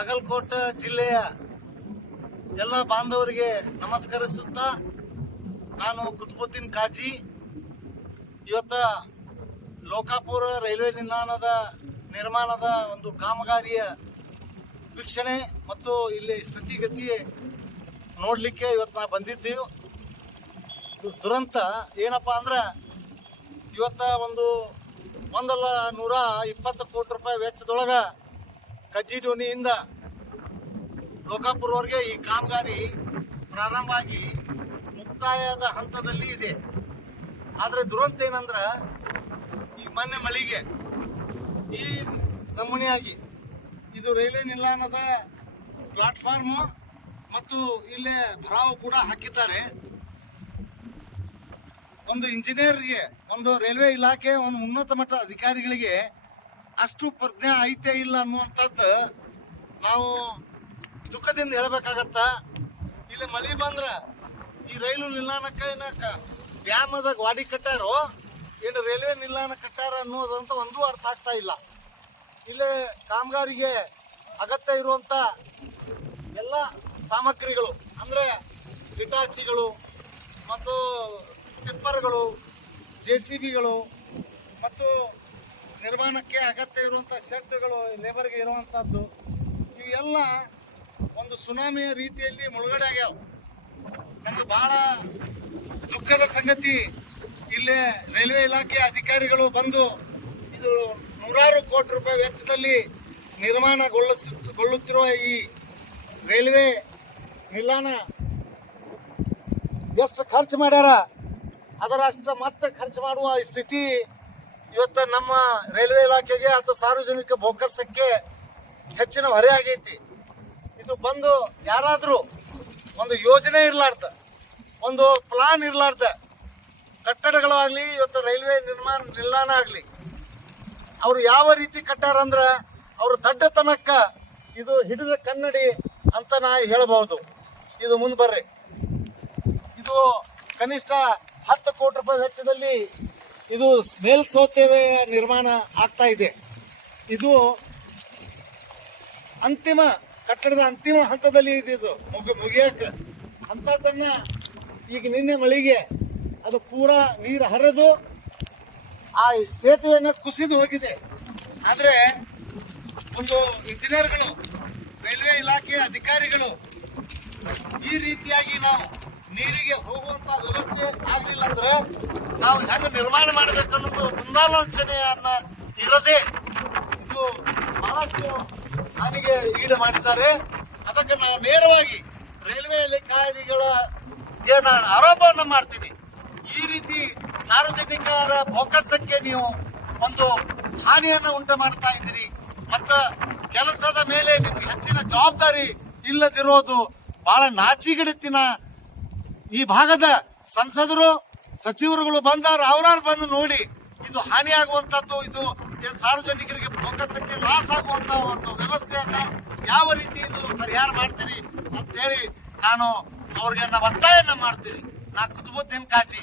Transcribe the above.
ಬಾಗಲಕೋಟೆ ಜಿಲ್ಲೆಯ ಎಲ್ಲ ಬಾಂಧವರಿಗೆ ನಮಸ್ಕರಿಸುತ್ತಾ ನಾನು ಕುತುಬುದ್ದೀನ್ ಕಾಜಿ. ಇವತ್ತ ಲೋಕಾಪುರ ರೈಲ್ವೆ ನಿಲ್ದಾಣದ ನಿರ್ಮಾಣದ ಒಂದು ಕಾಮಗಾರಿಯ ವೀಕ್ಷಣೆ ಮತ್ತು ಇಲ್ಲಿ ಸ್ಥಿತಿಗತಿ ನೋಡಲಿಕ್ಕೆ ಇವತ್ತು ನಾವು ಬಂದಿದ್ದೀವಿ. ದುರಂತ ಏನಪ್ಪ ಅಂದ್ರೆ ಇವತ್ತ ಒಂದು ಒಂದಲ್ಲ ನೂರ ಇಪ್ಪತ್ತು ಕೋಟಿ ರೂಪಾಯಿ ವೆಚ್ಚದೊಳಗ ಕಜ್ಜಿ ಡೋನಿಯಿಂದ ಲೋಕಾಪುರವರೆಗೆ ಈ ಕಾಮಗಾರಿ ಪ್ರಾರಂಭ ಆಗಿ ಮುಕ್ತಾಯದ ಹಂತದಲ್ಲಿ ಇದೆ. ಆದರೆ ದುರಂತ ಏನಂದ್ರೆ ಈ ಮೊನ್ನೆ ಮಳಿಗೆ ಈ ನಮೂನೆಯಾಗಿ ಇದು ರೈಲ್ವೆ ನಿಲ್ದಾಣದ ಪ್ಲಾಟ್ಫಾರ್ಮ್ ಮತ್ತು ಇಲ್ಲೇ ಭರಾವು ಕೂಡ ಹಾಕಿದ್ದಾರೆ. ಒಂದು ಇಂಜಿನಿಯರ್ಗೆ, ಒಂದು ರೈಲ್ವೆ ಇಲಾಖೆ, ಒಂದು ಉನ್ನತ ಮಟ್ಟ ಅಧಿಕಾರಿಗಳಿಗೆ ಅಷ್ಟು ಪ್ರಜ್ಞೆ ಐತೆ ಇಲ್ಲ ಅನ್ನುವಂಥದ್ದು ನಾವು ದುಃಖದಿಂದ ಹೇಳಬೇಕಾಗತ್ತ. ಇಲ್ಲಿ ಮಳೆ ಬಂದ್ರೆ ಈ ರೈಲು ನಿಲ್ದಾಣಕ್ಕೆ ಏನಕ್ಕ ಡ್ಯಾಮದ ವಾಡಿ ಕಟ್ಟಾರೋ ಏನು ರೈಲ್ವೆ ನಿಲ್ದಾಣ ಕಟ್ಟಾರ ಅನ್ನೋದಂತ ಒಂದೂ ಅರ್ಥ ಆಗ್ತಾ ಇಲ್ಲ. ಇಲ್ಲೇ ಕಾಮಗಾರಿಗೆ ಅಗತ್ಯ ಇರುವಂತ ಎಲ್ಲ ಸಾಮಗ್ರಿಗಳು, ಅಂದ್ರೆ ಹಿಟಾಚಿಗಳು ಮತ್ತು ಟಿಪ್ಪರ್ಗಳು, ಜೆ ಸಿ ಬಿಗಳು ಮತ್ತು ನಿರ್ಮಾಣಕ್ಕೆ ಅಗತ್ಯ ಇರುವಂಥ ಶೆಡ್ಗಳು ಲೇಬರ್ಗೆ ಇರುವಂಥದ್ದು, ಇವೆಲ್ಲ ಒಂದು ಸುನಾಮಿಯ ರೀತಿಯಲ್ಲಿ ಮುಳುಗಡೆ ಆಗ್ಯಾವ. ನಮಗೆ ಬಹಳ ದುಃಖದ ಸಂಗತಿ. ಇಲ್ಲೇ ರೈಲ್ವೆ ಇಲಾಖೆ ಅಧಿಕಾರಿಗಳು ಬಂದು ಇದು ನೂರಾರು ಕೋಟಿ ರೂಪಾಯಿ ವೆಚ್ಚದಲ್ಲಿ ನಿರ್ಮಾಣಗೊಳಿಸುಗೊಳ್ಳುತ್ತಿರುವ ಈ ರೈಲ್ವೆ ನಿಲ್ದಾಣ ಎಷ್ಟು ಖರ್ಚು ಮಾಡ್ಯಾರ? ಅದರ ಅಷ್ಟು ಮತ್ತೆ ಖರ್ಚು ಮಾಡುವ ಸ್ಥಿತಿ ಇವತ್ತು ನಮ್ಮ ರೈಲ್ವೆ ಇಲಾಖೆಗೆ ಅಥವಾ ಸಾರ್ವಜನಿಕ ಬೊಕ್ಕಸಕ್ಕೆ ಹೆಚ್ಚಿನ ಹೊರೆ ಆಗೈತಿ. ಇದು ಬಂದು ಯಾರಾದರೂ ಒಂದು ಯೋಜನೆ ಇರಲಾರ್ದ, ಒಂದು ಪ್ಲಾನ್ ಇರ್ಲಾರ್ದ, ಕಟ್ಟಡಗಳಾಗ್ಲಿ ಇವತ್ತು ರೈಲ್ವೆ ನಿರ್ಮಾಣ, ನಿಲ್ದಾಣ ಆಗಲಿ, ಅವರು ಯಾವ ರೀತಿ ಕಟ್ಟಾರಂದ್ರೆ ಅವ್ರ ದಡ್ಡತನಕ್ಕ ಇದು ಹಿಡಿದ ಕನ್ನಡಿ ಅಂತ ನಾ ಹೇಳಬಹುದು. ಇದು ಮುಂದೆ ಬರ್ರಿ. ಇದು ಕನಿಷ್ಠ ಹತ್ತು ಕೋಟಿ ರೂಪಾಯಿ ವೆಚ್ಚದಲ್ಲಿ ಇದು ಮೇಲ್ಸೇತುವೆಯ ನಿರ್ಮಾಣ ಆಗ್ತಾ ಇದೆ. ಇದು ಅಂತಿಮ ಕಟ್ಟಡದ ಅಂತಿಮ ಹಂತದಲ್ಲಿ ಇದೆ ಇದು. ಮುಗಿ, ಮುಗಿಯಕ್ಕೆ ಅಂಥದ್ದನ್ನು ಈಗ ನಿನ್ನೆ ಮಳೆಗೆ ಅದು ಪೂರಾ ನೀರು ಹರಿದು ಆ ಸೇತುವೆಯನ್ನು ಕುಸಿದು ಹೋಗಿದೆ. ಆದರೆ ಒಂದು ಇಂಜಿನಿಯರ್ಗಳು, ರೈಲ್ವೆ ಇಲಾಖೆಯ ಅಧಿಕಾರಿಗಳು ಈ ರೀತಿಯಾಗಿ ನಾವು ನೀರಿಗೆ ಹೋಗುವಂತ ವ್ಯವಸ್ಥೆ ಆಗಲಿಲ್ಲ ಅಂದ್ರೆ ನಾವು ಹೆಂಗೆ ನಿರ್ಮಾಣ ಮಾಡಬೇಕು ಅನ್ನೋದು ಮುಂದಾಲೋಚನೆಯನ್ನ ಇರದೆ ಇದು ಬಹಳಷ್ಟು ನನಗೆ ಈಡು ಮಾಡಿದ್ದಾರೆ. ಅದಕ್ಕೆ ನಾವು ನೇರವಾಗಿ ರೈಲ್ವೆ ಅಧಿಕಾರಿಗಳಿಗೆ ನಾನು ಆರೋಪವನ್ನು ಮಾಡ್ತೀನಿ. ಈ ರೀತಿ ಸಾರ್ವಜನಿಕರ ಫೋಕಸಕ್ಕೆ ನೀವು ಒಂದು ಹಾನಿಯನ್ನು ಉಂಟು ಮಾಡ್ತಾ ಇದ್ದೀರಿ. ಮತ್ತು ಕೆಲಸದ ಮೇಲೆ ನಿಮ್ಗೆ ಹೆಚ್ಚಿನ ಜವಾಬ್ದಾರಿ ಇಲ್ಲದಿರೋದು ಬಹಳ ನಾಚಿಗಿಡತಿನ ಈ ಭಾಗದ ಸಂಸದರು ಸಚಿವರುಗಳು ಬಂದಾರ, ಅವರಾರು ಬಂದು ನೋಡಿ. ಇದು ಹಾನಿಯಾಗುವಂಥದ್ದು, ಇದು ಏನ್ ಸಾರ್ವಜನಿಕರಿಗೆ ಫೋಕಸಕ್ಕೆ ಲಾಸ್ ಆಗುವಂತ ಒಂದು ವ್ಯವಸ್ಥೆಯನ್ನ ಯಾವ ರೀತಿ ಇದು ಪರಿಹಾರ ಮಾಡ್ತೀರಿ ಅಂತ ಹೇಳಿ ನಾನು ಅವ್ರಿಗೆ ಒತ್ತಾಯನ್ನ ಮಾಡ್ತೀನಿ. ನಾ ಕುತುಬುದ್ದೀನ್ ಕಾಜಿ